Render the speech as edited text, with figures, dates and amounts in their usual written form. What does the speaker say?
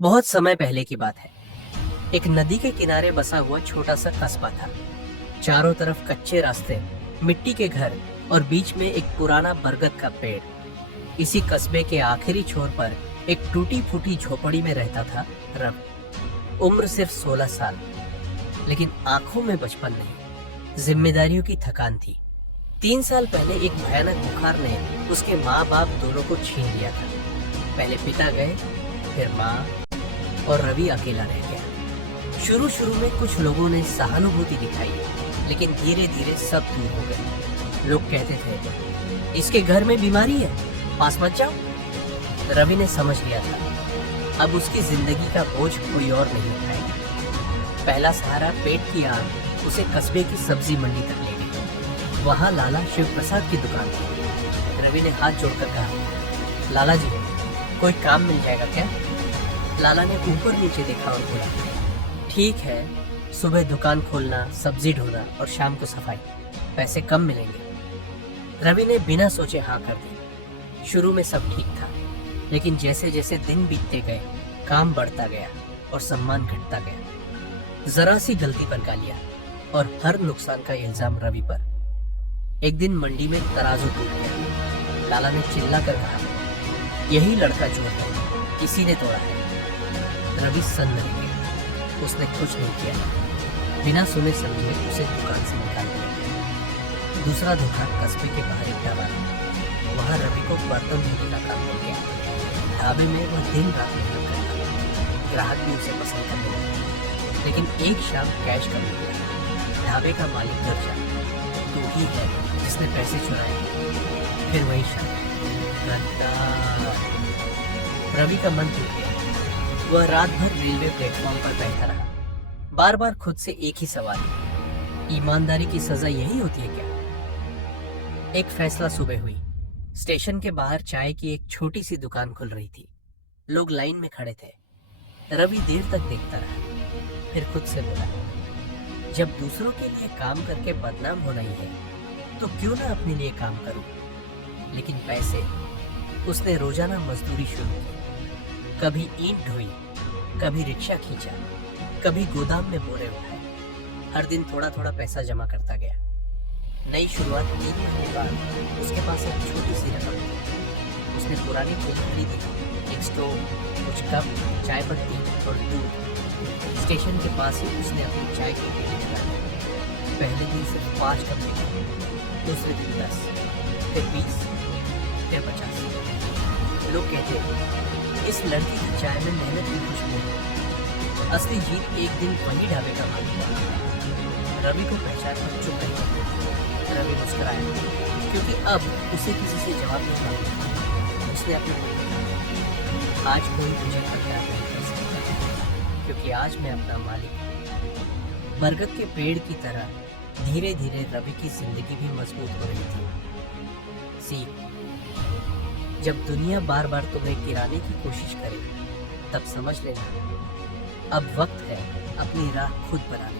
बहुत समय पहले की बात है। एक नदी के किनारे बसा हुआ छोटा सा कस्बा था। चारों तरफ कच्चे रास्ते, मिट्टी के घर और बीच में एक पुराना बरगद का पेड़। इसी कस्बे के आखिरी छोर पर एक टूटी फूटी झोपड़ी में रहता था रवि। उम्र सिर्फ 16 साल, लेकिन आंखों में बचपन नहीं, जिम्मेदारियों की थकान थी। 3 साल पहले एक भयानक बुखार ने उसके माँ बाप दोनों को छीन लिया था। पहले पिता गए, फिर माँ, और रवि अकेला रह गया। शुरू शुरू में कुछ लोगों ने सहानुभूति दिखाई, लेकिन धीरे धीरे सब दूर हो गए। लोग कहते थे, इसके घर में बीमारी है, पास मत जाओ। रवि ने समझ लिया था, अब उसकी जिंदगी का बोझ कोई और नहीं उठाएगा। पहला सहारा पेट की आग उसे कस्बे की सब्जी मंडी तक ले गई। वहां लाला शिव प्रसाद की दुकान थी। रवि ने हाथ जोड़कर कहा, लाला जी, कोई काम मिल जाएगा क्या? लाला ने ऊपर नीचे देखा और बोला, ठीक है, सुबह दुकान खोलना, सब्जी ढोना और शाम को सफाई, पैसे कम मिलेंगे। रवि ने बिना सोचे हाँ कर दी। शुरू में सब ठीक था, लेकिन जैसे जैसे दिन बीतते गए, काम बढ़ता गया और सम्मान घटता गया। जरा सी गलती पर गालियां और हर नुकसान का इल्जाम रवि पर। एक दिन मंडी में तराजू टूट गया। लाला ने चिल्ला कर कहा, यही लड़का चोर है, इसी ने तोड़ा है। रवि सन्न रह गया। उसने कुछ नहीं किया। बिना सुने समझे उसे दुकान से निकाल दिया। दूसरा धोखा कस्बे के बाहर एक ढाबा था। वहां रवि को बर्तन धोने का काम मिल गया। ढाबे में वह दिन रात मेहनत करता। ग्राहक भी उसे पसंद करने लगे। लेकिन एक शाम कैश कम हो गया। ढाबे का मालिक डर गया, तू ही है जिसने पैसे चुराए। फिर वही शाम, गद्दार। रवि का मन टूट गया। वह रात भर रेलवे प्लेटफॉर्म पर बैठा रहा, बार बार खुद से एक ही सवाल, ईमानदारी की सजा यही होती है क्या? एक फैसला सुबह हुई। स्टेशन के बाहर चाय की एक छोटी सी दुकान खुल रही थी। लोग लाइन में खड़े थे। रवि देर तक देखता रहा, फिर खुद से बोला, जब दूसरों के लिए काम करके बदनाम होना ही है, तो क्यों ना अपने लिए काम करूं? लेकिन पैसे, उसने रोजाना मजदूरी शुरू की। कभी ईंट ढोई, कभी रिक्शा खींचा, कभी गोदाम में बोरे उठाए। हर दिन थोड़ा थोड़ा पैसा जमा करता गया। नई शुरुआत 3 महीने बाद उसके पास एक छोटी सी रकम थी। उसने पुरानी चीज खरीदी, एक स्टोव, कुछ कप, चाय पत्ती और दूध। स्टेशन के पास ही उसने अपनी चाय की ठेली लगाई। पहले दिन सिर्फ 5 कप बिके, दूसरे दिन 10, फिर 20, फिर 50। लोग कहते हैं, इस लड़की की चाय में मेहनत की खुशबू है। असली जीत एक दिन वही ढाबे का मालिक हुआ। रवि को पहचान कर चुप रह गया। रवि मुस्कुराया, क्योंकि अब उसे किसी से जवाब नहीं मांगना। उसने अपने मन में कहा, आज कोई मुझे हथियार नहीं कर सकता, क्योंकि आज मैं अपना मालिक हूँ। बरगद के पेड़ की तरह धीरे धीरे रवि की जिंदगी भी मजबूत हो रही थी। सीख, जब दुनिया बार बार तुम्हें गिराने की कोशिश करे, तब समझ लेना, अब वक्त है अपनी राह खुद बनाने।